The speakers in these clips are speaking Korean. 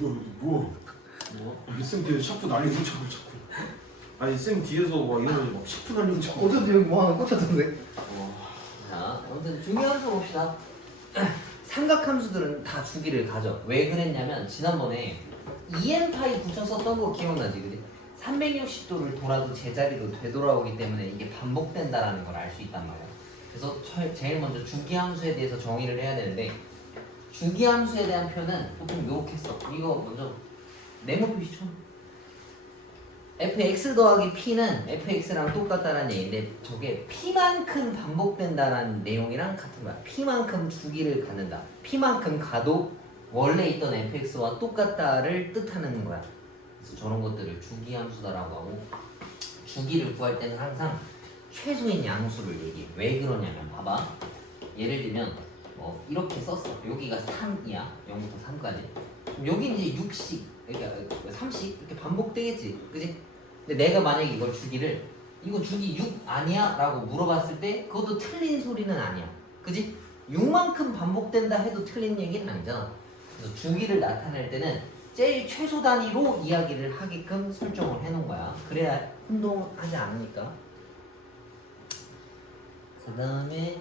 뭐? 아니 쌤 뒤에 샤프 날리고 자꾸. 아니 쌤 뒤에서 막 이러면서 막 샤프 날리고 자꾸. 어제도 여기 뭐 하나 꽂혔던데? 자, 아무튼 중요한 거 봅시다. 삼각함수들은 다 주기를 가져. 왜 그랬냐면 지난번에 2n파이 붙였었던 거 기억나지, 그지? 360도를 돌아도 제자리로 되돌아오기 때문에 이게 반복된다라는 걸 알 수 있단 말이야. 그래서 제일 먼저 주기함수에 대해서 정의를 해야 되는데, 주기함수에 대한 표현은 보통 이렇게 써. 이거 먼저 네모 표시 쳐. fx 더하기 p는 fx랑 똑같다는 얘기인데, 저게 p만큼 반복된다는 내용이랑 같은 거야. p만큼 주기를 갖는다. p만큼 가도 원래 있던 fx와 똑같다를 뜻하는 거야. 그래서 저런 것들을 주기함수다라고 하고, 주기를 구할 때는 항상 최소인 양수를 얘기해. 왜 그러냐면 봐봐. 예를 들면 이렇게 썼어. 여기가 3이야. 0부터 3까지. 여기 이제 6씩, 그러니까 3씩 이렇게 반복되겠지, 그지? 근데 내가 만약에 이걸 주기를 이거 주기 6 아니야? 라고 물어봤을 때 그것도 틀린 소리는 아니야, 그지? 6만큼 반복된다 해도 틀린 얘기는 아니잖아. 그래서 주기를 나타낼 때는 제일 최소 단위로 이야기를 하게끔 설정을 해놓은 거야. 그래야 혼동하지 않으니까. 그 다음에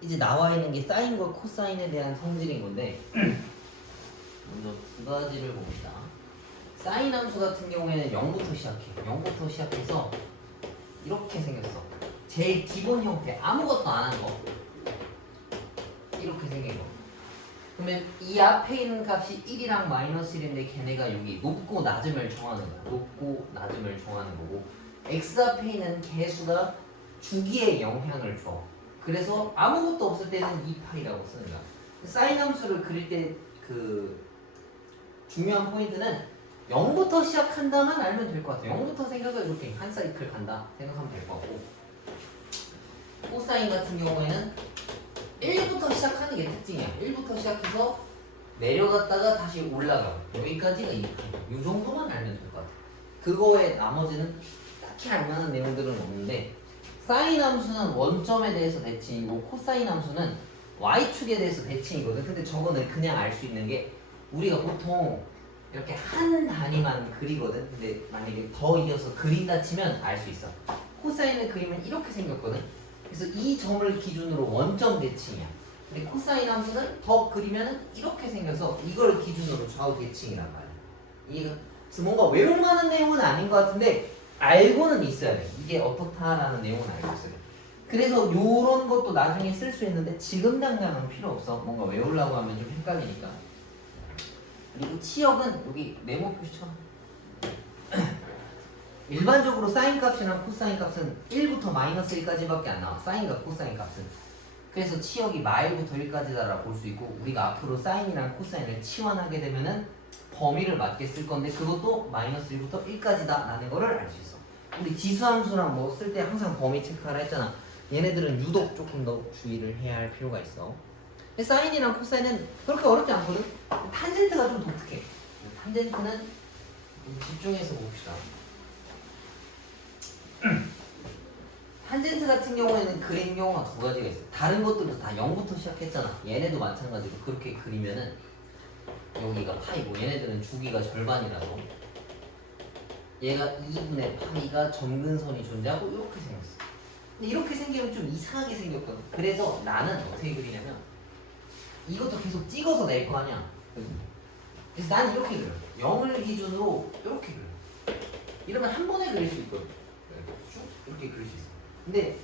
이제 나와 있는 게 사인과 코사인에 대한 성질인 건데, 먼저 두 가지를 봅시다. 사인 함수 같은 경우에는 0부터 시작해. 0부터 시작해서 이렇게 생겼어. 제일 기본 형태, 아무것도 안 한 거. 이렇게 생긴 거. 그러면 이 앞에 있는 값이 1이랑 마이너스 1인데 걔네가 여기 높고 낮음을 정하는 거야. 높고 낮음을 정하는 거고, x 앞에 있는 개수가 주기에 영향을 줘. 그래서 아무것도 없을 때는 2파이라고 쓰는 거야. 사인 함수를 그릴 때 그 중요한 포인트는 0부터 시작한다만 알면 될 것 같아요. 0부터 생각을 이렇게 한 사이클 간다 생각하면 될 것 같고, 코사인 같은 경우에는 1부터 시작하는 게 특징이야. 1부터 시작해서 내려갔다가 다시 올라가고, 여기까지가 2파이. 이 정도만 알면 될 것 같아. 그거에 나머지는 딱히 알만한 내용들은 없는데, 사인 함수는 원점에 대해서 대칭이고 코사인 함수는 y축에 대해서 대칭이거든. 근데 저거는 그냥 알 수 있는 게, 우리가 보통 이렇게 한 단위만 그리거든. 근데 만약에 더 이어서 그린다 치면 알 수 있어. 코사인을 그리면 이렇게 생겼거든. 그래서 이 점을 기준으로 원점 대칭이야. 근데 코사인 함수는 더 그리면 이렇게 생겨서 이걸 기준으로 좌우 대칭이란 말이야. 이해가? 그래서 뭔가 외울 만한 내용은 아닌 것 같은데 알고는 있어야 돼. 이게 어떻다라는 내용은 알고 있어야 돼. 그래서 요런 것도 나중에 쓸 수 있는데 지금 당장은 필요 없어. 뭔가 외우려고 하면 좀 헷갈리니까. 그리고 치역은 여기 네모 표시처럼 일반적으로 사인 값이랑 코사인 값은 1부터 마이너스 1까지밖에 안 나와. 사인과 코사인 값은. 그래서 치역이 마일부터 1까지다라고 볼 수 있고, 우리가 앞으로 사인이랑 코사인을 치환하게 되면은 범위를 맞게 쓸 건데 그것도 마이너스 1부터 1까지다 라는 거를 알 수 있어. 우리 지수함수랑 뭐 쓸 때 항상 범위 체크하라 했잖아. 얘네들은 유독 조금 더 주의를 해야 할 필요가 있어. 근데 사인이랑 코사인은 그렇게 어렵지 않거든. 탄젠트가 좀 독특해. 탄젠트는 집중해서 봅시다. 탄젠트 같은 경우에는 그린 경우가 두 가지가 있어. 다른 것들도 다 0부터 시작했잖아. 얘네도 마찬가지로 그렇게 그리면은 여기가 파이고, 얘네들은 주기가 절반이라서 얘가 2분의 파이가 점근선이 존재하고 이렇게 생겼어. 근데 이렇게 생기면 좀 이상하게 생겼거든. 그래서 나는 어떻게 그리냐면 이것도 계속 찍어서 낼 거 아니야. 그래서 난 이렇게 그려. 0을 기준으로 이렇게 그려. 이러면 한 번에 그릴 수 있거든. 쭉 이렇게 그릴 수 있어. 근데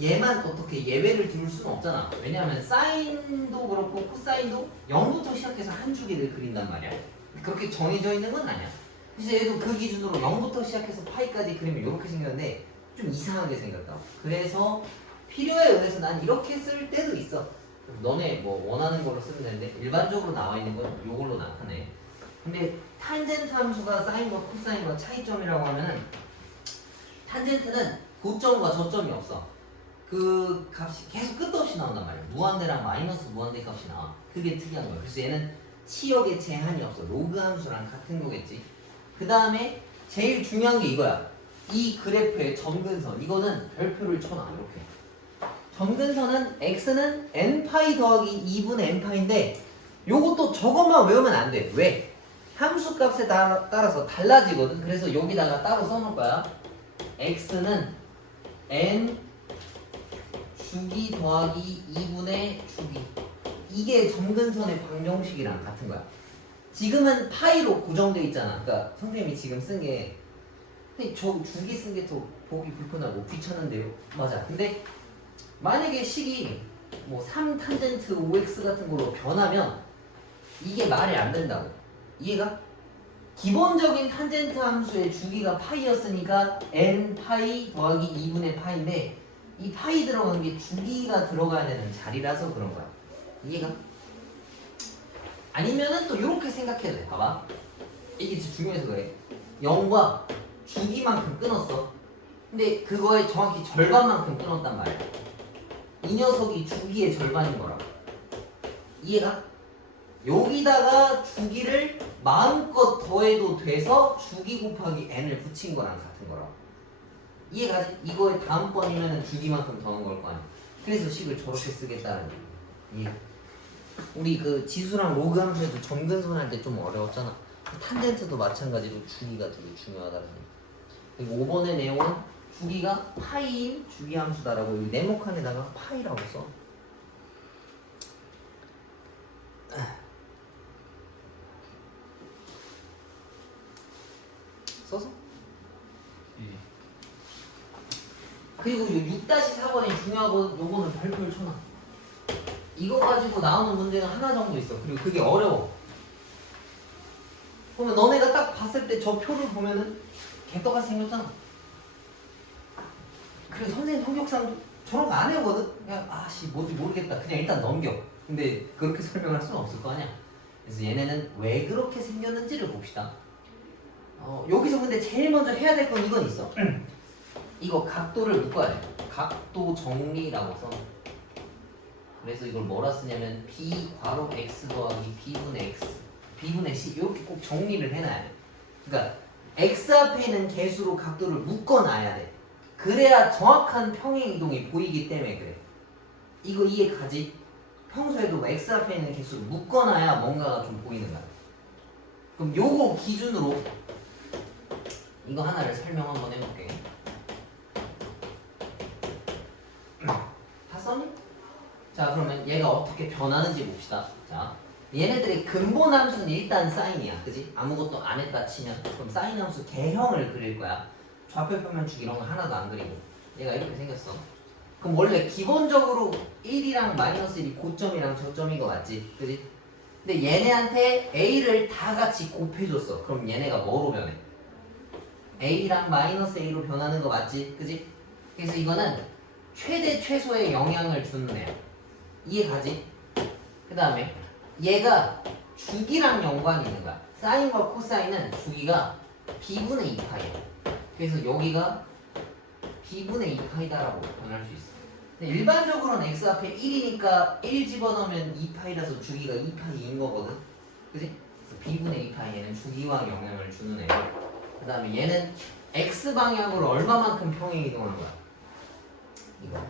얘만 어떻게 예외를 둘 수는 없잖아. 왜냐하면 사인도 그렇고 코사인도 0부터 시작해서 한 주기를 그린단 말이야. 그렇게 정해져 있는 건 아니야. 그래서 얘도 그 기준으로 0부터 시작해서 파이까지 그리면 이렇게 생겼는데 좀 이상하게 생겼다. 그래서 필요에 의해서 난 이렇게 쓸 때도 있어. 너네 뭐 원하는 걸로 쓰면 되는데 일반적으로 나와 있는 건 이걸로 나타내. 근데 탄젠트 함수가 사인과 코사인과 차이점이라고 하면은, 탄젠트는 고점과 저점이 없어. 그 값이 계속 끝도 없이 나온단 말이야. 무한대랑 마이너스 무한대 값이 나와. 그게 특이한 거야. 그래서 얘는 치역에 제한이 없어. 로그 함수랑 같은 거겠지. 그 다음에 제일 중요한 게 이거야. 이 그래프의 점근선. 이거는 별표를 쳐놔. 이렇게. 점근선은 x는 n파이 더하기 2분의 n파인데 요것도 저것만 외우면 안 돼. 왜? 함수 값에 따라서 달라지거든. 그래서 여기다가 따로 써놓을 거야. x는 n 주기 더하기 2분의 주기. 이게 점근선의 방정식이랑 같은 거야. 지금은 파이로 고정되어 있잖아. 그러니까 선생님이 지금 쓴 게 근데 저 주기 쓴 게 더 보기 불편하고 귀찮은데요. 맞아. 근데 만약에 식이 뭐 3탄젠트 5x 같은 걸로 변하면 이게 말이 안 된다고. 이해가? 기본적인 탄젠트 함수의 주기가 파이였으니까 n 파이 더하기 2분의 파이인데 이 파이 들어간 게 주기가 들어가야 되는 자리라서 그런 거야. 이해가? 아니면은 또 이렇게 생각해도 돼. 봐봐. 이게 진짜 중요해서 그래. 0과 주기만큼 끊었어. 근데 그거의 정확히 절반만큼 끊었단 말이야. 이 녀석이 주기의 절반인 거라고. 이해가? 여기다가 주기를 마음껏 더해도 돼서 주기 곱하기 n을 붙인 거랑 같은 거라고. 이해가지? 이거의 다음번이면은 주기만큼 더 넣은 걸 거 아니야. 그래서 식을 저렇게 쓰겠다는 거야. 이해? 우리 그 지수랑 로그 함수에도 점근선 할 때 좀 어려웠잖아. 탄젠트도 마찬가지로 주기가 되게 중요하다는 거. 그리고 5번의 내용은 주기가 파이인 주기 함수다라고 이 네모칸에다가 파이라고 써. 써서? 그리고 6-4번이 중요하고 요거는 별표를 쳐놔. 이거 가지고 나오는 문제가 하나 정도 있어. 그리고 그게 어려워. 그러면 너네가 딱 봤을 때 저 표를 보면은 개떡같이 생겼잖아. 그래서 선생님 성격상 저런 거 안 해오거든? 그냥 아씨 뭐지 모르겠다. 그냥 일단 넘겨. 근데 그렇게 설명할 수는 없을 거 아니야. 그래서 얘네는 왜 그렇게 생겼는지를 봅시다. 여기서 근데 제일 먼저 해야 될 건 이건 있어. 이거 각도를 묶어야 돼. 각도 정리라고 써. 그래서 이걸 뭐라 쓰냐면 b 괄호 x 더하기 b분의 x b분의 c 이렇게 꼭 정리를 해놔야 돼. 그러니까 x 앞에 있는 개수로 각도를 묶어놔야 돼. 그래야 정확한 평행 이동이 보이기 때문에 그래. 이거 이해 가지? 평소에도 x 앞에 있는 개수를 묶어놔야 뭔가가 좀 보이는 거야. 그럼 요거 기준으로 이거 하나를 설명 한번 해볼게. 다 썼니? 자 그러면 얘가 어떻게 변하는지 봅시다. 자 얘네들의 근본 함수는 일단 사인이야. 그지? 아무것도 안 했다 치면 그럼 사인 함수 개형을 그릴 거야. 좌표 표면축 이런 거 하나도 안 그리고 얘가 이렇게 생겼어. 그럼 원래 기본적으로 1이랑 마이너스 1이 고점이랑 저점인 거 맞지? 그지? 근데 얘네한테 A를 다 같이 곱해줬어. 그럼 얘네가 뭐로 변해? A랑 마이너스 A로 변하는 거 맞지? 그지? 그래서 이거는 최대 최소의 영향을 주는 애야. 이해 가지? 그 다음에 얘가 주기랑 연관이 있는 거야. 사인과 코사인은 주기가 b분의 2파이야. 그래서 여기가 b분의 2파이다라고 변할 수 있어. 근데 일반적으로는 x 앞에 1이니까 1 집어넣으면 2파이라서 주기가 2파이인 거거든. 그지? 그래서 b분의 2파이에는 주기와 영향을 주는 애고, 그 다음에 얘는 x 방향으로 얼마만큼 평행 이동하는 거야? 이거.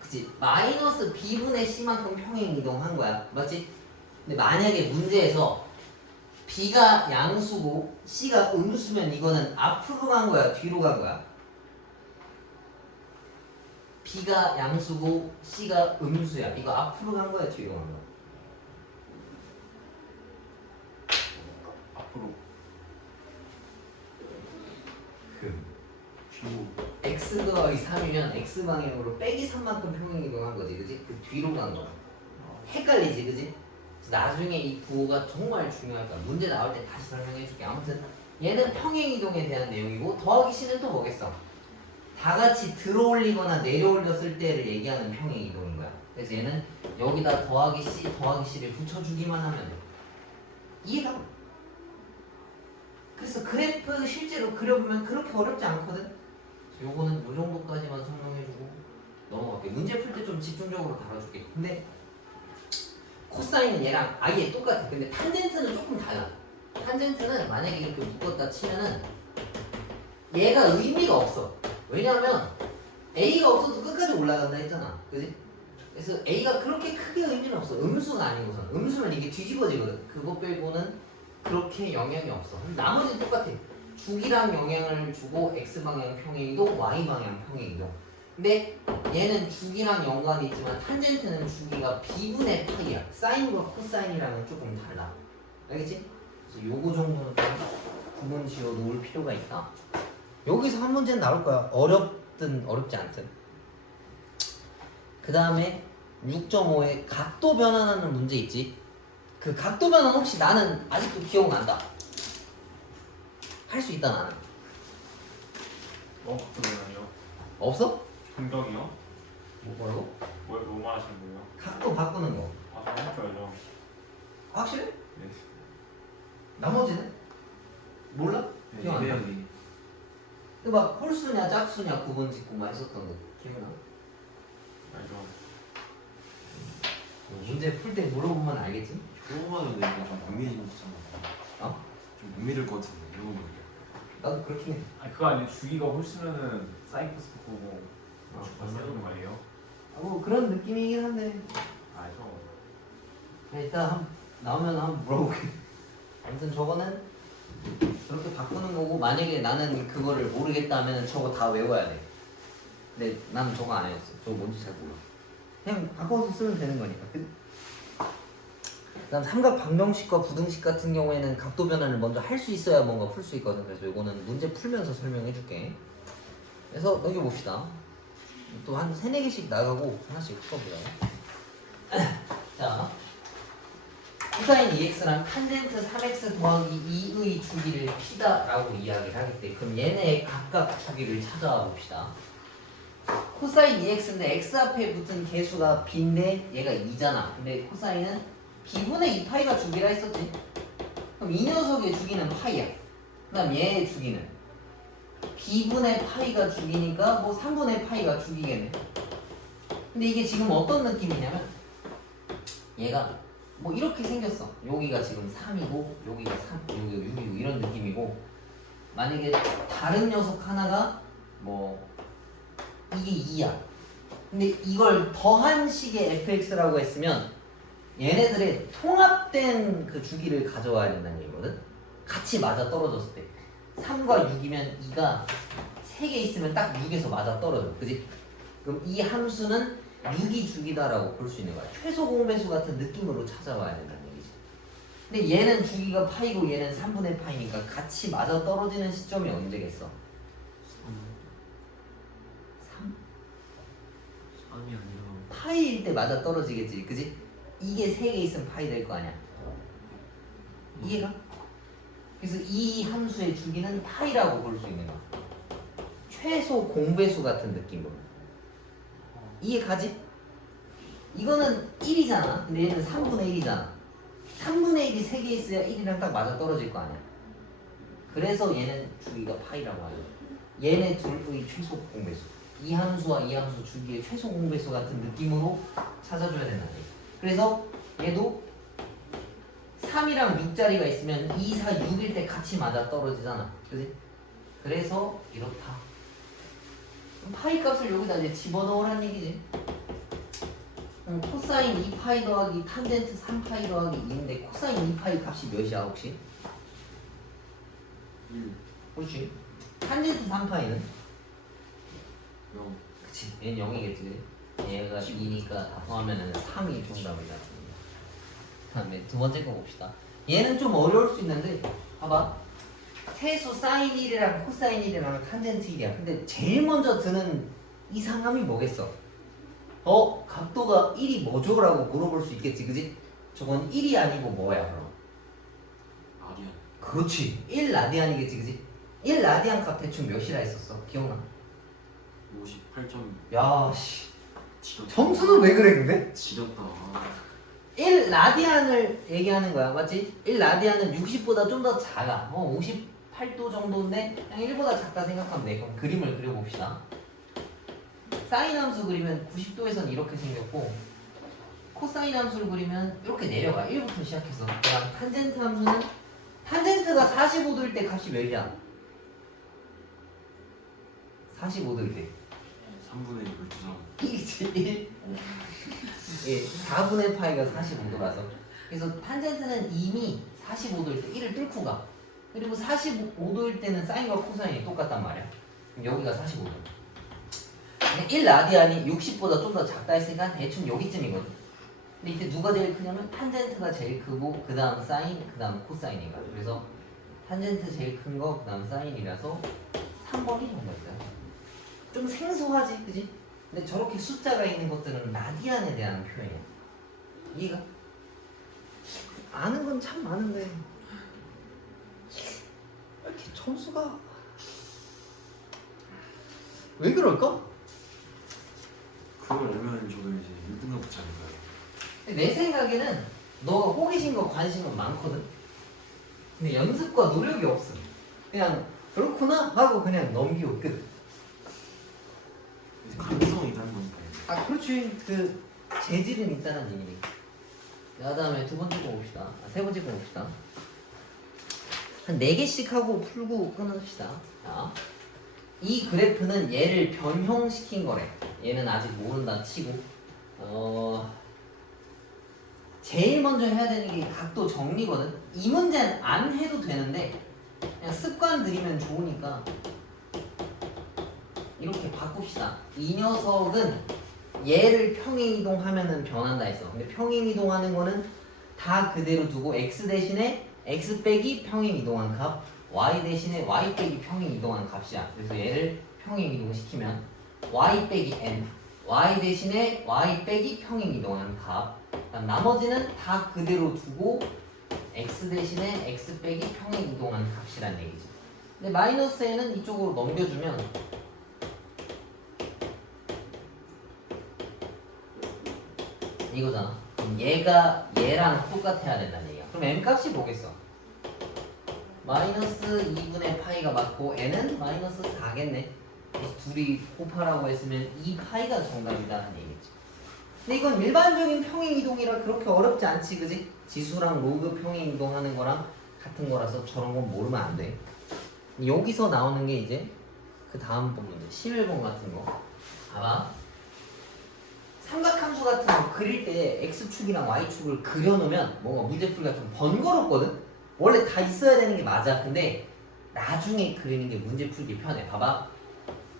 그치? 마이너스 b분의 c만큼 평행 이동한 거야. 맞지? 근데 만약에 문제에서 b가 양수고 c가 음수면 이거는 앞으로 간 거야? 뒤로 간 거야? b가 양수고 c가 음수야. 이거 앞으로 간 거야? 뒤로 간 거야? 앞으로. 뒤로. x 더하기 3이면 x 방향으로 빼기 3만큼 평행 이동한 거지, 그지? 그 뒤로 간 거야. 헷갈리지, 그지? 나중에 이 부호가 정말 중요할 거야. 문제 나올 때 다시 설명해 줄게. 아무튼 얘는 평행 이동에 대한 내용이고, 더하기 c는 또 뭐겠어? 다 같이 들어올리거나 내려올렸을 때를 얘기하는 평행 이동인 거야. 그래서 얘는 여기다 더하기 c를 붙여주기만 하면 돼. 이해가? 그래서 그래프 실제로 그려보면 그렇게 어렵지 않거든? 요거는 요 정도까지만 설명해주고 넘어갈게. 문제 풀 때 좀 집중적으로 다뤄줄게. 근데 코사인은 얘랑 아예 똑같아. 근데 탄젠트는 조금 달라. 탄젠트는 만약에 이렇게 묶었다 치면은 얘가 의미가 없어. 왜냐하면 A가 없어도 끝까지 올라간다 했잖아. 그지? 그래서 A가 그렇게 크게 의미는 없어. 음수는 아니고선. 음수는 이게 뒤집어지거든. 그거 빼고는 그렇게 영향이 없어. 나머지는 똑같아. 주기랑 영향을 주고 x방향 평행이동, y방향 평행이동. 근데 얘는 주기랑 연관이 있지만 탄젠트는 주기가 b분의 파이야. 사인과 코사인이랑은 조금 달라. 알겠지? 그래서 요거 정도는 좀 구분 지어 놓을 필요가 있다. 여기서 한 문제는 나올 거야. 어렵든 어렵지 않든. 그 다음에 6.5에 각도 변환하는 문제 있지? 그 각도 변환 혹시 나는 아직도 기억난다. 할 수 있다 나는. 그러면요? 없어? 분경이요? 뭐라고? 뭐 말하시는 거예요? 각도 바꾸는 거. 아, 저는 할줄 알죠. 확실해? 네. 나머지는? 몰라? 기억 안 나. 애매하게. 막 홀수냐 짝수냐 구분 짓고 막 했었던 거 기억나? 알죠. 문제 풀 때 물어보면 알겠지? 조금만은 내가 좀못 믿잖아. 어? 좀 못 믿을 것 같은데 이런 거. 나도 그렇긴 해. 아니 그거 아니에요. 주기가 홀수면은 사인 코스 보고 어, 쓰는 거 아니에요? 뭐 그런 느낌이긴 한데 알죠. 일단 나오면 한번 물어볼게. 아무튼 저거는 저렇게 바꾸는 거고 만약에 나는 그거를 모르겠다 하면 저거 다 외워야 돼. 근데 나는 저거 안 해봤어. 저거 뭔지 잘 몰라. 그냥 바꿔서 쓰면 되는 거니까. 그다음 삼각 방정식과 부등식 같은 경우에는 각도 변환을 먼저 할 수 있어야 뭔가 풀 수 있거든. 그래서 이거는 문제 풀면서 설명해 줄게. 그래서 넘겨봅시다. 또 한 3-4개씩 나가고 하나씩 풀어보자. 자, 코사인 2x랑 탄젠트 3x 더하기 2의 주기를 p다라고 이야기를 하겠대. 그럼 얘네의 각각 주기를 찾아와 봅시다. 코사인 2x인데 x 앞에 붙은 개수가 b인데 얘가 2잖아. 근데 코사인은 b분의 2파이가 주기라 했었지. 그럼 이 녀석의 주기는 파이야. 그 다음 얘의 주기는 b분의 파이가 주기니까 뭐 3분의 파이가 주기겠네. 근데 이게 지금 어떤 느낌이냐면 얘가 뭐 이렇게 생겼어. 여기가 지금 3이고 여기가 3, 여기가 6이고 이런 느낌이고, 만약에 다른 녀석 하나가 뭐 이게 2야. 근데 이걸 더한 식의 fx라고 했으면 얘네들의 통합된 그 주기를 가져와야 된다는 얘기거든. 같이 맞아 떨어졌을 때 3과 6이면 2가 3개 있으면 딱 6에서 맞아 떨어져. 그지? 그럼 이 함수는 6이 주기다라고 볼 수 있는 거야. 최소 공배수 같은 느낌으로 찾아와야 된다는 얘기지. 근데 얘는 주기가 파이고 얘는 3분의 파이니까 같이 맞아 떨어지는 시점이 언제겠어? 3? 3이 아니라 파이일 때 맞아 떨어지겠지. 그지? 이게 3개 있으면 파이 될 거 아니야. 이해가? 그래서 이 함수의 주기는 파이라고 볼 수 있는 거야. 최소 공배수 같은 느낌으로. 이해가지? 이거는 1이잖아. 근데 얘는 3분의 1이잖아. 3분의 1이 3개 있어야 1이랑 딱 맞아 떨어질 거 아니야. 그래서 얘는 주기가 파이라고 하죠. 얘네 둘의 최소 공배수. 이 함수와 이 함수 주기의 최소 공배수 같은 느낌으로 찾아줘야 된다는 얘기. 그래서 얘도 3이랑 6자리가 있으면 2, 4, 6일 때 같이 맞아 떨어지잖아. 그지? 그래서 이렇다. 그럼 파이 값을 여기다 이제 집어넣으란 얘기지. 코사인 2파이 더하기 탄젠트 3파이 더하기 2인데 코사인 2파이 값이 몇이야 혹시? 1, 그렇지. 탄젠트 3파이는? 0. 그치. 얘는 0이겠지. 얘가 2니까 다 포함하면 3이 정답이다. 다음에 두 번째 거 봅시다. 얘는 좀 어려울 수 있는데 봐봐. 세수 사인 1이랑 코사인 1이랑 탄젠트 1이야. 근데 제일 먼저 드는 이상함이 뭐겠어? 각도가 1이 뭐죠? 라고 물어볼 수 있겠지. 그지? 저건 1이 아니고 뭐야 그럼? 아리야. 그렇지. 1라디안이겠지. 그지? 1라디안 값 대충 몇이라 했었어? 기억나? 58점. 야 씨. 지렸다. 점수는 왜 그래 근데? 지렸다. 1라디안을 얘기하는 거야. 맞지? 1라디안은 60보다 좀 더 작아. 58도 정도인데 그냥 1보다 작다 생각하면 돼. 그럼 그림을 그려봅시다. 사인 함수 그리면 90도에선 이렇게 생겼고, 코사인 함수를 그리면 이렇게 내려가. 1부터 시작해서. 그다음 탄젠트 함수는 탄젠트가 45도일 때 값이 몇이야? 45도일 때 3분의 12점. 1이지. 1. 예, 4분의 파이가 45도라서. 그래서 탄젠트는 이미 45도일 때 1을 뚫고 가. 그리고 45도일 때는 사인과 코사인이 똑같단 말이야. 그럼 여기가 45도. 1 라디안이 60보다 좀 더 작다 했으니까 대충 여기쯤이거든. 근데 이때 누가 제일 크냐면 탄젠트가 제일 크고 그 다음 사인, 그 다음 코사인이가. 그래서 탄젠트 제일 큰 거, 그 다음 사인이라서 3번이 정답이다. 좀 생소하지, 그지? 근데 저렇게 숫자가 있는 것들은 라디안에 대한 표현이야. 이해가? 아는 건 참 많은데 왜 이렇게 점수가 왜 그럴까? 그걸 알면 저도 이제 1등급 붙지 않을까요? 근데 내 생각에는 너가 호기심과 관심은 많거든. 근데 연습과 노력이 없어. 그냥 그렇구나 하고 그냥 넘기고 끝. 이제 감성이 있다는 거니까요. 아 그렇지. 그 재질은 있다는 의미니까. 그 다음에 두 번째 거 봅시다. 세 번째 거 봅시다. 한 4개씩 하고 풀고 끊읍시다. 자, 이 그래프는 얘를 변형시킨 거래. 얘는 아직 모른다 치고 제일 먼저 해야 되는 게 각도 정리거든. 이 문제는 안 해도 되는데 그냥 습관 들이면 좋으니까 이렇게 바꿉시다. 이 녀석은 얘를 평행이동하면은 변한다 했어. 근데 평행이동하는 거는 다 그대로 두고 x 대신에 x 빼기 평행이동한 값, y 대신에 y 빼기 평행이동한 값이야. 그래서 얘를 평행이동시키면 y 빼기 n, y 대신에 y 빼기 평행이동한 값. 나머지는 다 그대로 두고 x 대신에 x 빼기 평행이동한 값이란 얘기죠. 근데 마이너스 n은 이쪽으로 넘겨주면 이거잖아. 그럼 얘가 얘랑 똑같아야 된다는 얘기야. 그럼 m 값이 뭐겠어? 마이너스 2분의 파이가 맞고 n은 마이너스 4겠네. 그래서 둘이 곱하라고 했으면 2파이가 정답이다라는 얘기지. 근데 이건 일반적인 평행이동이라 그렇게 어렵지 않지, 그지? 지수랑 로그 평행이동하는 거랑 같은 거라서 저런 건 모르면 안 돼. 여기서 나오는 게 이제 그 다음 번 문제 11번 같은 거. 봐봐. 삼각함수 같은 거 그릴 때 x축이랑 y축을 그려놓으면 뭔가 문제 풀기가 좀 번거롭거든? 원래 다 있어야 되는 게 맞아. 근데 나중에 그리는 게 문제 풀기 편해. 봐봐.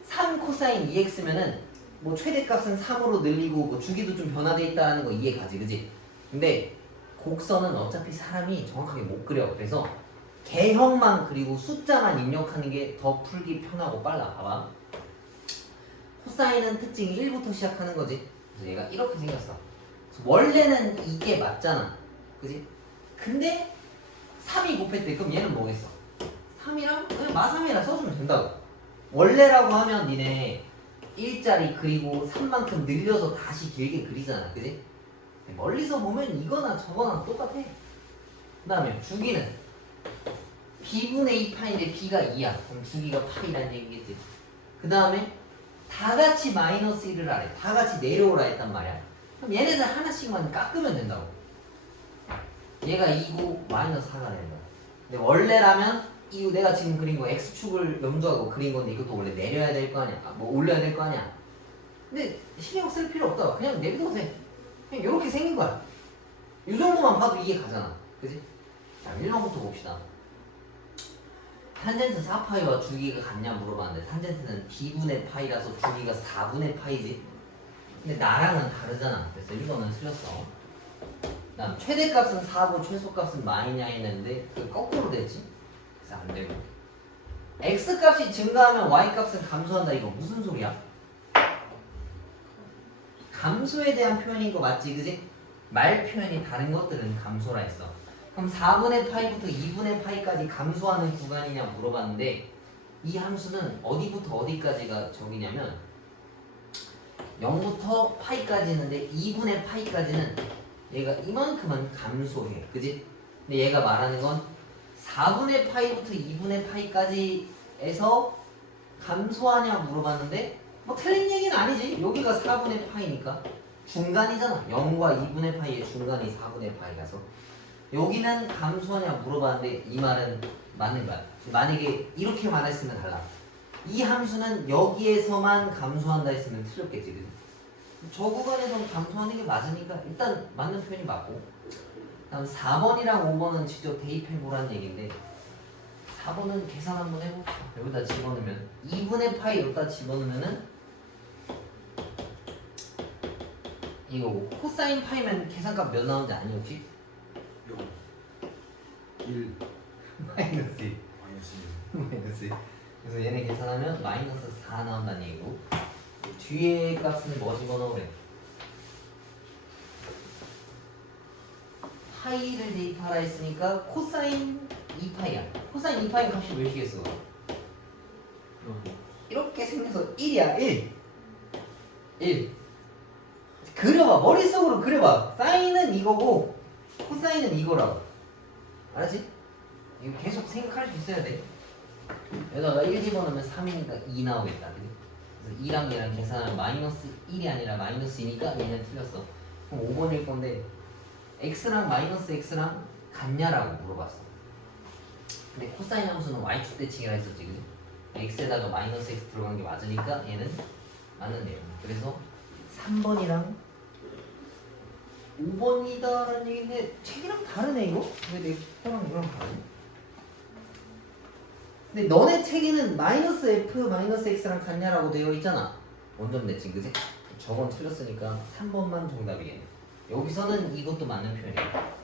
3 코사인 2x면은 뭐 최대값은 3으로 늘리고 뭐 주기도 좀 변화돼 있다는 거 이해 가지, 그지? 근데 곡선은 어차피 사람이 정확하게 못 그려. 그래서 개형만 그리고 숫자만 입력하는 게 더 풀기 편하고 빨라. 봐봐. 코사인은 특징이 1부터 시작하는 거지. 그래서 얘가 이렇게 생겼어. 원래는 이게 맞잖아, 그지? 근데 3이 곱했대. 그럼 얘는 뭐겠어? 3이랑 그냥 마3이라 써주면 된다고. 원래라고 하면 니네 1짜리 그리고 3만큼 늘려서 다시 길게 그리잖아, 그지? 멀리서 보면 이거나 저거나 똑같아. 그 다음에 주기는 b분의 2파인데 b가 2야. 그럼 주기가 파이란 얘기겠지. 그 다음에 다 같이 마이너스 1을 하래. 다 같이 내려오라 했단 말이야. 그럼 얘네들 하나씩만 깎으면 된다고. 얘가 2고 마이너스 4가 된다. 근데 원래라면 이 내가 지금 그린 거 x축을 염두하고 그린 건데 이것도 원래 내려야 될 거 아니야. 뭐 올려야 될 거 아니야. 근데 신경 쓸 필요 없다. 그냥 내비둬도 돼. 그냥 이렇게 생긴 거야. 이 정도만 봐도 이해 가잖아, 그지? 자, 1번부터 봅시다. 탄젠트 4파이와 주기가 같냐 물어봤는데 탄젠트는 b분의 파이라서 주기가 4분의 파이지. 근데 나랑은 다르잖아. 그래서 1번은 틀렸어. 그 다음 최대값은 4고 최소값은 마이냐 했는데 그 거꾸로 됐지. 그래서 안 되고. x값이 증가하면 y값은 감소한다. 이거 무슨 소리야? 감소에 대한 표현인 거 맞지, 그지? 말 표현이 다른 것들은 감소라 했어. 그럼 4분의 파이부터 2분의 파이까지 감소하는 구간이냐 물어봤는데 이 함수는 어디부터 어디까지가 저기냐면 0부터 파이까지 있는데 2분의 파이까지는 얘가 이만큼은 감소해, 그지? 근데 얘가 말하는 건 4분의 파이부터 2분의 파이까지에서 감소하냐 물어봤는데 뭐 틀린 얘기는 아니지. 여기가 4분의 파이니까 중간이잖아. 0과 2분의 파이의 중간이 4분의 파이라서 여기는 감소하냐 물어봤는데 이 말은 맞는 거야. 만약에 이렇게 말했으면 달라. 이 함수는 여기에서만 감소한다 했으면 틀렸겠지, 그지? 저 구간에서 감소하는 게 맞으니까 일단 맞는 표현이 맞고 다음 4번이랑 5번은 직접 대입해보라는 얘기인데 4번은 계산 한번 해봅시다. 여기다 집어넣으면 2분의 파이 여기다 집어넣으면은 이거 코사인 파이면 계산값 몇 나오는지 아니 혹시? 1 마이너스 1 마이너스 마이너스 1. 그래서 얘네 계산하면 마이너스 4 나온다는 얘기고 뒤에 값은 뭐 집어넣으래? 파이를 대입하라 했으니까 코사인 2파이야. 코사인 2파이 값이 몇이겠어? 이렇게 생겨서 1이야 1 그려봐 머릿속으로 그려봐. 사인은 이거고 코사인은 이거라고 알았지? 이거 계속 생각할 수 있어야 돼. 여기다가 1 집어넣으면 3이니까 2 나오겠다 그지? 그래서 2랑 얘랑 계산하면 마이너스 1이 아니라 마이너스 2니까 얘는 틀렸어. 그럼 5번일 건데 x랑 마이너스 x랑 같냐라고 물어봤어. 근데 코사인 함수는 y축 대칭이라 했었지 그지? x에다가 마이너스 x 들어간 게 맞으니까 얘는 맞는 내용. 그래서 3번이랑 5번이다라는 얘기인데 책이랑 다르네 이거? 왜 내 거랑 이거랑 다르지? 근데 너네 책에는 마이너스 f 마이너스 x랑 같냐라고 되어 있잖아. 원점 대칭 그지? 저건 틀렸으니까 3번만 정답이겠네. 여기서는 이것도 맞는 표현이야.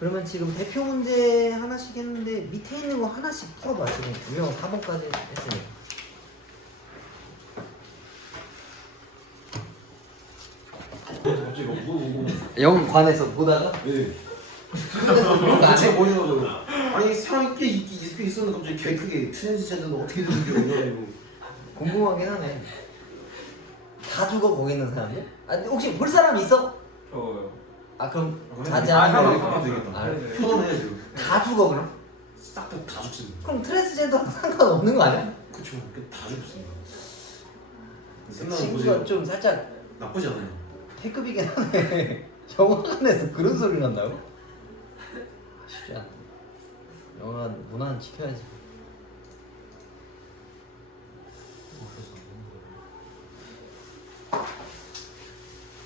그러면 지금 대표 문제 하나씩 했는데 밑에 있는 거 하나씩 풀어봐. 지금 유형 4번까지 했으니까. 그래서 갑자기 뭐 보고 영관에서 보다가 예 그런 거 안 진짜 해? 보이더라고요. 아니 사람이 꽤 있었는데 갑자기 개 크게 트랜스젠더는 어떻게 되는 게 이러고 궁금하긴 하네. 다 죽어 거기 있는 사람들? 아 근데 혹시 볼 사람 있어? 저요. 아 그럼 아, 자제하는 형, 거. 형, 되겠다. 아, 표현해야죠. 다 죽어 그럼? 싹 다 죽습니다. 그럼 트랜스젠더랑 상관없는 거 아니야? 그쵸, 다 죽습니다. 그 생각은 친구가 보세요. 좀 살짝 나쁘지 않아요. B급이긴 하네. 영화관에서 그런 소리 난다고? 쉽지 않아. 영화 문화는 지켜야지.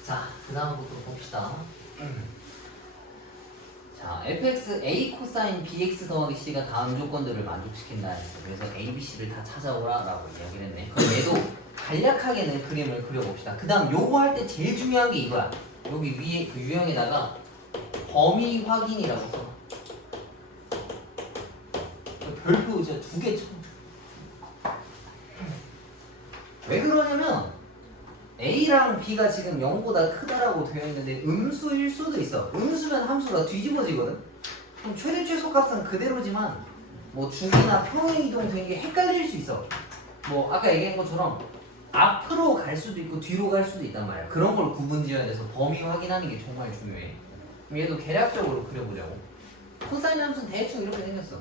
자, 그 다음부터 봅시다. 자, fx a 코사인 bx 더하기 c가 다음 조건들을 만족시킨다 했어. 그래서 a, b, c를 다 찾아오라라고 이야기를 했네. 그럼 얘도 간략하게는 그림을 그려봅시다. 그 다음 요거 할 때 제일 중요한 게 이거야. 여기 위에 그 유형에다가 범위 확인이라고 써. 별표 진짜 2개 쳐. 왜 그러냐면 A랑 B가 지금 0보다 크다라고 되어 있는데 음수일 수도 있어. 음수면 함수가 뒤집어지거든. 그럼 최대 최소 값은 그대로지만 뭐 중이나 평행 이동되는 게 헷갈릴 수 있어. 뭐 아까 얘기한 것처럼 앞으로 갈 수도 있고 뒤로 갈 수도 있단 말이야. 그런 걸 구분지어야 돼서 범위 확인하는 게 정말 중요해. 그럼 얘도 계략적으로 그려보려고. 코사인 함수는 대충 이렇게 생겼어.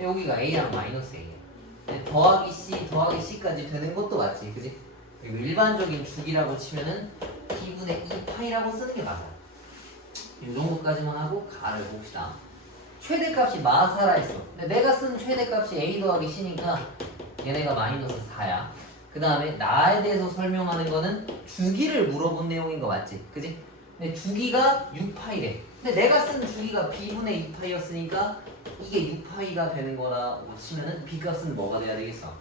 여기가 A랑 마이너스 A야. 더하기 C, 더하기 C까지 되는 것도 맞지, 그지? 그리고 일반적인 주기라고 치면은 B분의 2파이라고 쓰는 게 맞아. 이 정도까지만 하고 가를 봅시다. 최대값이 마사라 했어. 근데 내가 쓴 최대값이 A 더하기 C니까 얘네가 마이너스 4야. 그 다음에 나에 대해서 설명하는 거는 주기를 물어본 내용인 거 맞지? 그지? 근데 주기가 6파이래. 근데 내가 쓴 주기가 B분의 2파이였으니까 이게 6파이가 되는 거라고 치면은 B값은 뭐가 돼야 되겠어?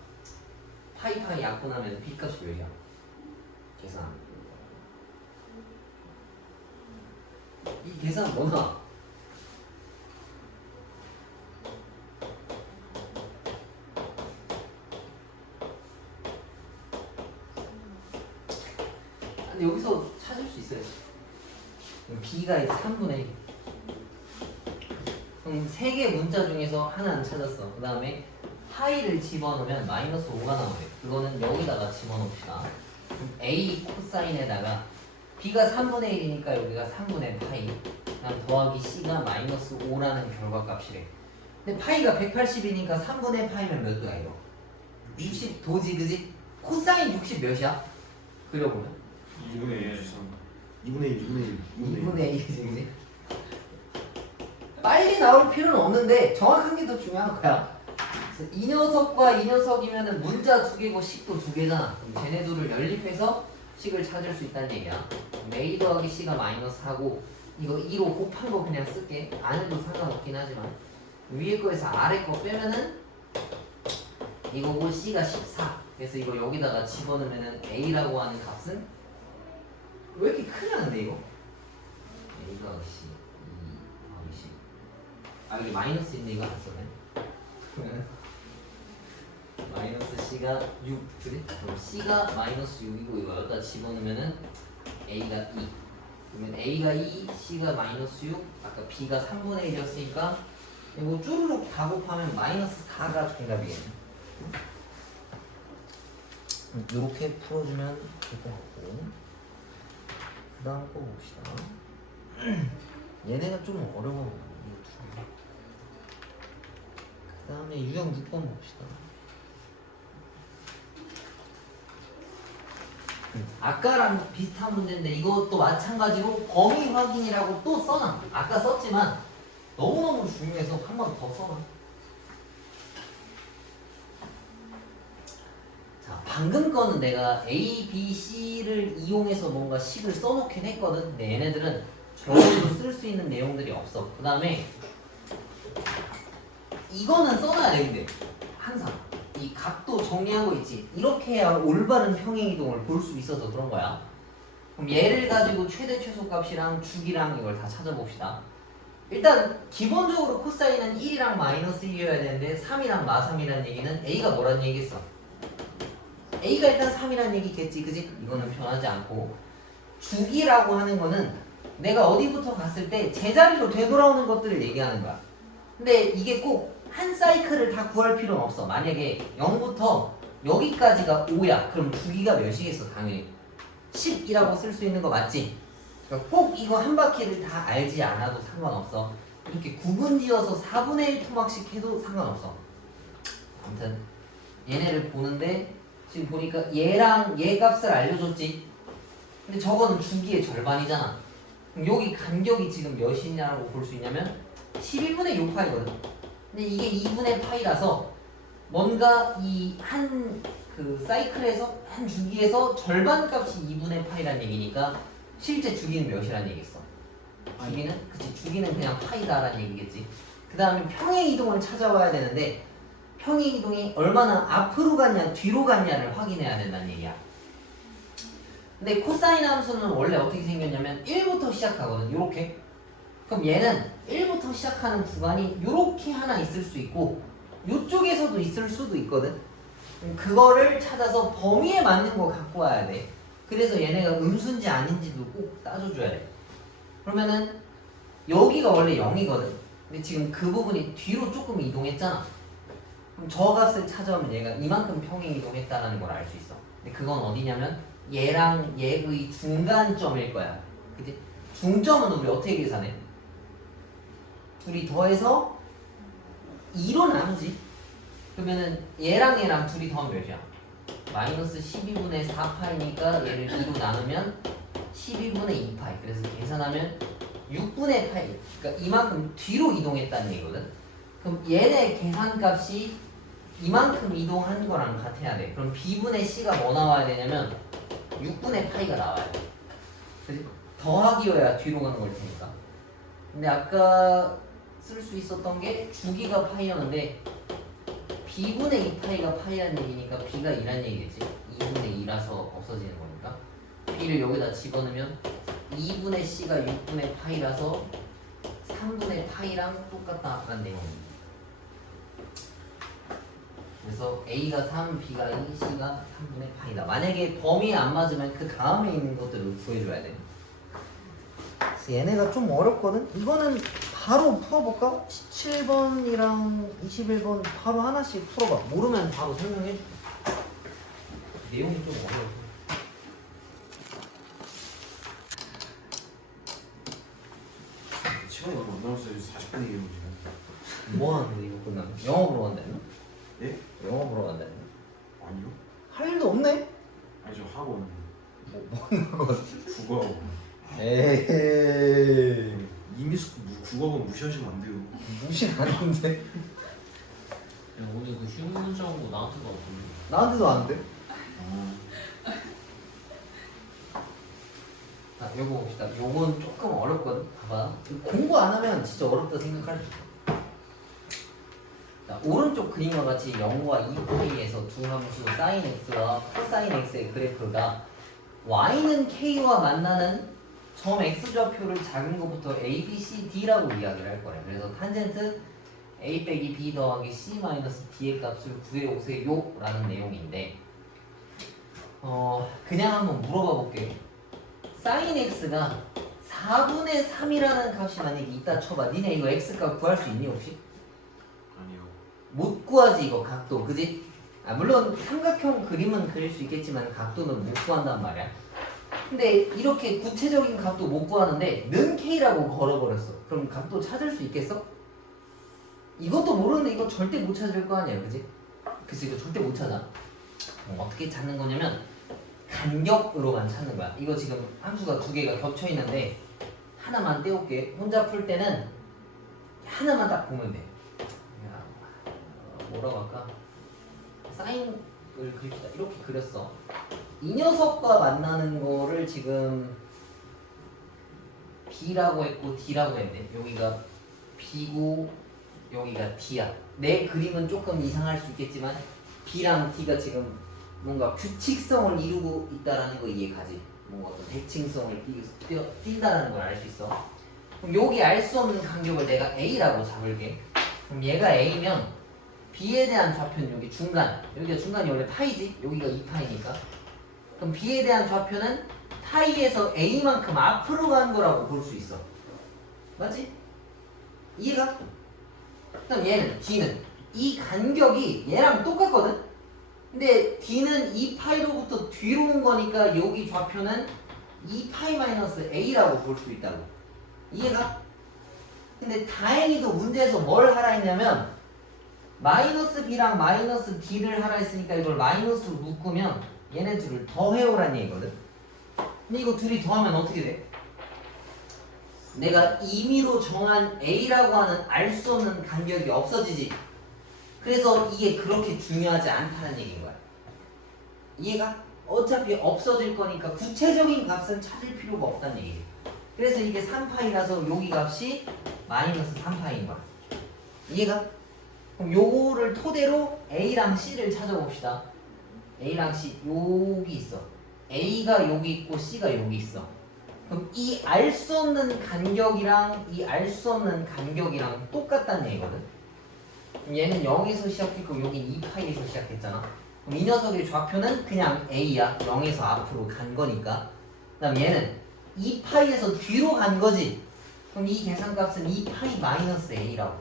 파이 약분하면 B값이 몇이야? 계산. 이 계산 뭐나? 근데 여기서 찾을 수 있어요. B가 이제 3분의 1. 그럼 3개 문자 중에서 하나는 찾았어. 그 다음에 파이를 집어넣으면 마이너스 5가 나오네. 그거는 여기다가 집어넣읍시다. 그럼 A 코사인에다가 B가 3분의 1이니까 여기가 3분의 파이. 그다음 더하기 C가 마이너스 5라는 결과값이래. 근데 파이가 180이니까 3분의 파이면 몇 도야 이거? 60 도지 그지? 코사인 60 몇이야? 그려보면 2분의 1, 2분의 1, 2분의 1, 2분의 1이지 그지? 빨리 나올 필요는 없는데 정확한 게 더 중요한 거야. 그래서 이 녀석과 이 녀석이면은 문자 2개고 식도 2개잖아. 그럼 쟤네 둘을 연립해서 식을 찾을 수 있다는 얘기야. A 더하기 C가 마이너스 하고 이거 2로 곱한 거 그냥 쓸게. 안 해도 상관없긴 하지만 위에 거에서 아래 거 빼면은 이거고 C가 14. 그래서 이거 여기다가 집어넣으면은 A라고 하는 값은 왜 이렇게 크게 하는데 이거? A가 C 2 더하기 10. 아 여기 마이너스인데 이거 안 써네. 마이너스 C가 6 그래? 그럼 C가 마이너스 6이고 이거 여기다 집어넣으면은 A가 2. 그러면 A가 2, C가 마이너스 6, 아까 B가 3분의 1이었으니까 이거 쭈루룩 다 곱하면 마이너스 4가 정답이겠네. 이렇게 풀어주면 될 것 같고, 그 다음 거 봅시다. 얘네가 좀 어려워. 그 다음에 유형 6번 봅시다. 아까랑 비슷한 문제인데 이것도 마찬가지로 범위 확인이라고 또 써놔. 아까 썼지만 너무너무 중요해서 한 번 더 써놔. 자, 방금 거는 내가 A, B, C를 이용해서 뭔가 식을 써놓긴 했거든. 근데 얘네들은 저절로 쓸 수 있는 내용들이 없어. 그 다음에 이거는 써놔야 돼. 근데 항상 이 값도 정리하고 있지. 이렇게 해야 올바른 평행이동을 볼 수 있어서 그런 거야. 그럼 얘를 가지고 최대 최소값이랑 주기랑 이걸 다 찾아봅시다. 일단 기본적으로 코사인은 1이랑 마이너스 1이어야 되는데 3이랑 마3이라는 얘기는 A가 뭐라는 얘기겠어? A가 일단 3이라는 얘기겠지, 그지? 이거는 변하지 않고, 주기라고 하는 거는 내가 어디부터 갔을 때 제자리로 되돌아오는 것들을 얘기하는 거야. 근데 이게 꼭 한 사이클을 다 구할 필요는 없어. 만약에 0부터 여기까지가 5야. 그럼 주기가 몇이겠어? 당연히 10이라고 쓸 수 있는 거 맞지? 그러니까 꼭 이거 한 바퀴를 다 알지 않아도 상관없어. 이렇게 구분지어서 4분의 1 토막씩 해도 상관없어. 아무튼 얘네를 보는데 지금 보니까 얘랑 얘 값을 알려줬지. 근데 저거는 주기의 절반이잖아. 그럼 여기 간격이 지금 몇이냐고 볼 수 있냐면 12분의 6파이거든. 근데 이게 2분의 파이라서 뭔가 이 한 그 사이클에서 한 주기에서 절반 값이 2분의 파이라는 얘기니까 실제 주기는 몇이라는 얘기겠어? 주기는? 그치, 주기는 그냥 파이다라는 얘기겠지. 그 다음에 평행이동을 찾아와야 되는데 평행이동이 얼마나 앞으로 갔냐 뒤로 갔냐를 확인해야 된다는 얘기야. 근데 코사인 함수는 원래 어떻게 생겼냐면 1부터 시작하거든. 요렇게. 그럼 얘는 1부터 시작하는 구간이 요렇게 하나 있을 수 있고 요쪽에서도 있을 수도 있거든. 그거를 찾아서 범위에 맞는 거 갖고 와야 돼. 그래서 얘네가 음수인지 아닌지도 꼭 따져줘야 돼. 그러면은 여기가 원래 0이거든. 근데 지금 그 부분이 뒤로 조금 이동했잖아. 그럼 저 값을 찾아오면 얘가 이만큼 평행 이동했다는 걸 알 수 있어. 근데 그건 어디냐면 얘랑 얘의 중간점일 거야. 그치? 중점은 우리 어떻게 계산해? 둘이 더해서 2로 나누지. 그러면은 얘랑 얘랑 둘이 더하면 몇이야? 마이너스 12분의 4파이니까 얘를 2로 나누면 12분의 2파이. 그래서 계산하면 6분의 파이. 그러니까 이만큼 뒤로 이동했다는 얘기거든. 그럼 얘네 계산값이 이만큼 이동한 거랑 같아야 돼. 그럼 B분의 C가 뭐 나와야 되냐면 6분의 파이가 나와야 돼. 그치? 더하기여야 뒤로 가는 걸 테니까. 근데 아까 쓸 수 있었던 게 주기가 파이였는데 B분의 2파이가 파이라는 얘기니까 B가 2라는 얘기겠지. 2분의 2라서 없어지는 거니까 B를 여기다 집어넣으면 2분의 C가 6분의 파이라서 3분의 파이랑 똑같다라는 내용입니다. 그래서 A가 3, B가 2, C가 3분의 파이다. 만약에 범위에 안 맞으면 그 다음에 있는 것들을 구해줘야 돼. 그래서 얘네가 좀 어렵거든? 이거는 바로 풀어볼까? 17번이랑 21번 바로 하나씩 풀어봐. 모르면 바로 설명해줄게. 내용이 좀 어려워서. 시간이 얼마 안 남았어요. 40분 얘기해요 지금. 뭐 하는 거 이거 끝나면? 영어 보러 간다 했나? 예? 영어 보러 간다 했나? 아니요. 할 일도 없네? 아니 저 학원 뭐 하는 거? 국어학원. 에이 이미 국어학원 무시하시면 안 돼요. 무시하는데? 야, 오늘 그 쉬운 문제 온 거 나한테도 왔던데. 나한테도 안 돼? 자, 요거 봅시다. 요건 조금 어렵거든. 봐봐. 공부 안 하면 진짜 어렵다 생각할 수 있어. 자, 오른쪽 그림과 같이 0과 2파이에서 두 함수 sin x와 cos x의 그래프가 y는 k와 만나는 점 x좌표를 작은 것부터 a, b, c, d라고 이야기를 할 거래. 그래서 탄젠트 a 빼기 b 더하기 c 마이너스 d의 값을 구해오세요 라는 내용인데 그냥 한번 물어봐 볼게요. sin x가 4분의 3이라는 값이 만약에 있다 쳐봐. 니네 이거 x값 구할 수 있니 혹시? 아니요. 못 구하지 이거 각도 그지? 물론 삼각형 그림은 그릴 수 있겠지만 각도는 못 구한단 말이야. 근데 이렇게 구체적인 각도 못 구하는데 는 k라고 걸어버렸어. 그럼 각도 찾을 수 있겠어? 이것도 모르는데 이거 절대 못 찾을 거 아니야 그지? 그래서 이거 절대 못 찾아. 어떻게 찾는 거냐면 간격으로만 찾는 거야. 이거 지금 함수가 두 개가 겹쳐 있는데 하나만 떼올게. 혼자 풀 때는 하나만 딱 보면 돼. 뭐라고 할까? 사인을 그립시다. 이렇게 그렸어. 이 녀석과 만나는 거를 지금 B라고 했고 D라고 했네. 여기가 B고 여기가 D야. 내 그림은 조금 이상할 수 있겠지만 B랑 D가 지금 뭔가 규칙성을 이루고 있다라는 거 이해가지. 뭔가 어떤 대칭성을 띈다라는 걸 알 수 있어. 그럼 여기 알 수 없는 간격을 내가 A라고 잡을게. 그럼 얘가 A면 B에 대한 좌표는 여기 중간. 여기가 중간이 원래 파이지? 여기가 2파이니까. 그럼 B에 대한 좌표는 파이에서 A만큼 앞으로 간 거라고 볼 수 있어. 맞지? 이해가? 그럼 얘는 D는 이 간격이 얘랑 똑같거든? 근데 D는 2파이로부터 뒤로 온 거니까 여기 좌표는 2파이 마이너스 A라고 볼 수 있다고. 이해가? 근데 다행히도 문제에서 뭘 하라 했냐면 마이너스 B랑 마이너스 D를 하라 했으니까 이걸 마이너스로 묶으면 얘네들을 더해오란 얘기거든. 근데 이거 둘이 더하면 어떻게 돼? 내가 임의로 정한 A라고 하는 알 수 없는 간격이 없어지지. 그래서 이게 그렇게 중요하지 않다는 얘기인 거야. 이해가? 어차피 없어질 거니까 구체적인 값은 찾을 필요가 없다는 얘기지. 그래서 이게 3파이라서 여기 값이 마이너스 3파이인 거야. 이해가? 그럼 요거를 토대로 A랑 C를 찾아봅시다. A랑 C 여기 있어. A가 여기 있고 C가 여기 있어. 그럼 이 알 수 없는 간격이랑 이 알 수 없는 간격이랑 똑같다는 얘기거든. 그럼 얘는 0에서 시작했고 여기 2파이에서 시작했잖아. 그럼 이 녀석의 좌표는 그냥 A야. 0에서 앞으로 간 거니까. 그 다음 얘는 2파이에서 뒤로 간 거지. 그럼 이 계산값은 2파이 마이너스 A라고.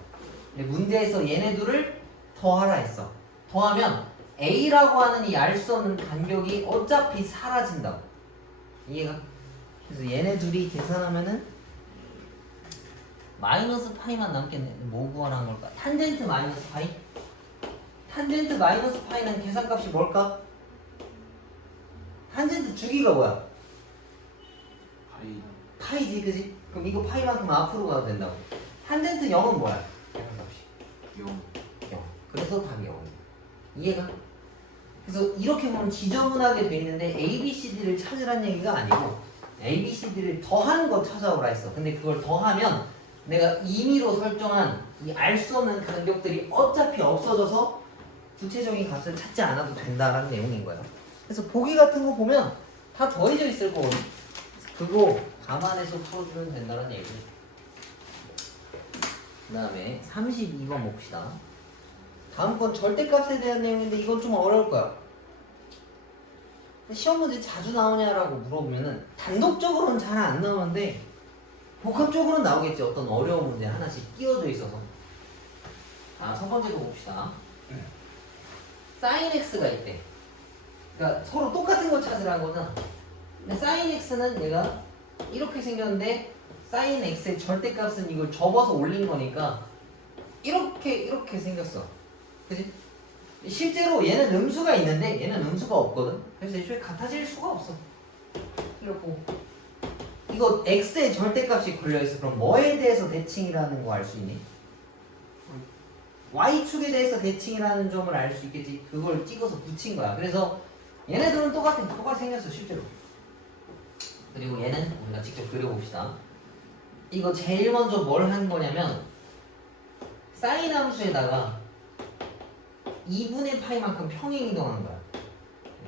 근데 문제에서 얘네들을 더하라 했어. 더하면 A라고 하는 이 알 수 없는 간격이 어차피 사라진다고. 이해가? 그래서 얘네 둘이 계산하면은 마이너스 파이만 남겠네. 뭐 구하라는 걸까? 탄젠트 마이너스 파이? 탄젠트 마이너스 파이는 계산값이 뭘까? 탄젠트 주기가 뭐야? 파이. 파이지 그지? 그럼 이거 파이만큼 앞으로 가도 된다고. 탄젠트 0은 뭐야? 계산값이 0. 0. 그래서 답이 0. 이해가? 그래서 이렇게 보면 지저분하게 돼 있는데 A, B, C, D를 찾으란 얘기가 아니고 A, B, C, D를 더하는 거 찾아오라 했어. 근데 그걸 더하면 내가 임의로 설정한 이 알 수 없는 간격들이 어차피 없어져서 구체적인 값을 찾지 않아도 된다라는 내용인 거야. 그래서 보기 같은 거 보면 다 더해져 있을 거거든. 그거 감안해서 풀어주면 된다는 얘기지. 그 다음에 32번 봅시다. 다음 건 절대값에 대한 내용인데 이건 좀 어려울 거야. 시험 문제 자주 나오냐라고 물어보면은 단독적으로는 잘 안 나오는데 복합적으로는 나오겠지. 어떤 어려운 문제 하나씩 끼워져 있어서. 첫 번째도 봅시다. sin x가 있대. 그러니까 서로 똑같은 거 찾으라는 거잖아. 근데 sin x는 얘가 이렇게 생겼는데 sin x의 절대값은 이걸 접어서 올린 거니까 이렇게 생겼어. 그치? 실제로 얘는 음수가 있는데 얘는 음수가 없거든. 그래서 애초에 같아질 수가 없어. 이렇고 이거 x의 절대값이 걸려있어. 그럼 뭐에 대해서 대칭이라는 거 알 수 있니? y축에 대해서 대칭이라는 점을 알 수 있겠지. 그걸 찍어서 붙인 거야. 그래서 얘네들은 똑같이 생겼어 실제로. 그리고 얘는 우리가 직접 그려봅시다. 이거 제일 먼저 뭘 한 거냐면 사인 함수에다가 2분의 파이만큼 평행 이동한 거야.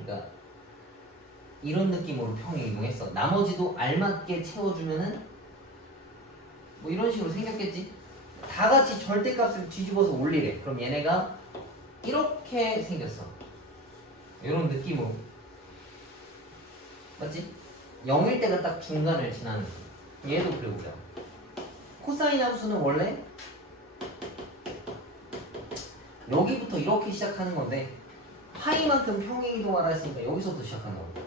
그러니까 이런 느낌으로 평행 이동했어. 나머지도 알맞게 채워주면은 뭐 이런 식으로 생겼겠지. 다 같이 절대값을 뒤집어서 올리래. 그럼 얘네가 이렇게 생겼어. 이런 느낌으로. 맞지? 0일 때가 딱 중간을 지나는 거야. 얘도 그려보자. 코사인 함수는 원래 여기부터 이렇게 시작하는 건데 파이만큼 평행 이동하라 했으니까 여기서부터 시작하는 거야.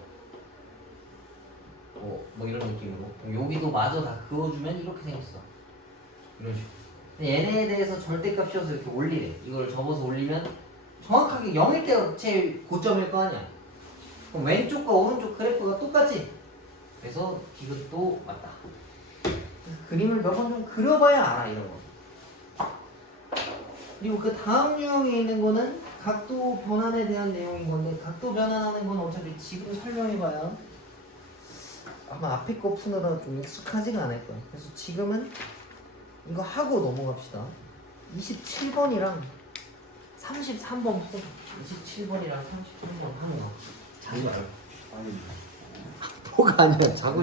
뭐 이런 느낌으로. 그럼 여기도 마저 다 그어주면 이렇게 생겼어. 이런 식으로. 근데 얘네에 대해서 절대값 씌워서 이렇게 올리래. 이걸 접어서 올리면 정확하게 0일 때가 제일 고점일 거 아니야. 그럼 왼쪽과 오른쪽 그래프가 똑같지? 그래서 디귿도 맞다. 그림을 몇 번 좀 그려봐야 알아 이런 거. 그리고 그 다음 유형에 있는 거는 각도 변환에 대한 내용인 건데 각도 변환하는 건 어차피 지금 설명해봐야 아마 앞에 거 푸느라 좀 익숙하지가 않을 거야. 그래서 지금은 이거 하고 넘어갑시다. 27번이랑 33번 푸. 27번이랑 33번 하는 거. 아니 뭐가 아니야. 자고 있는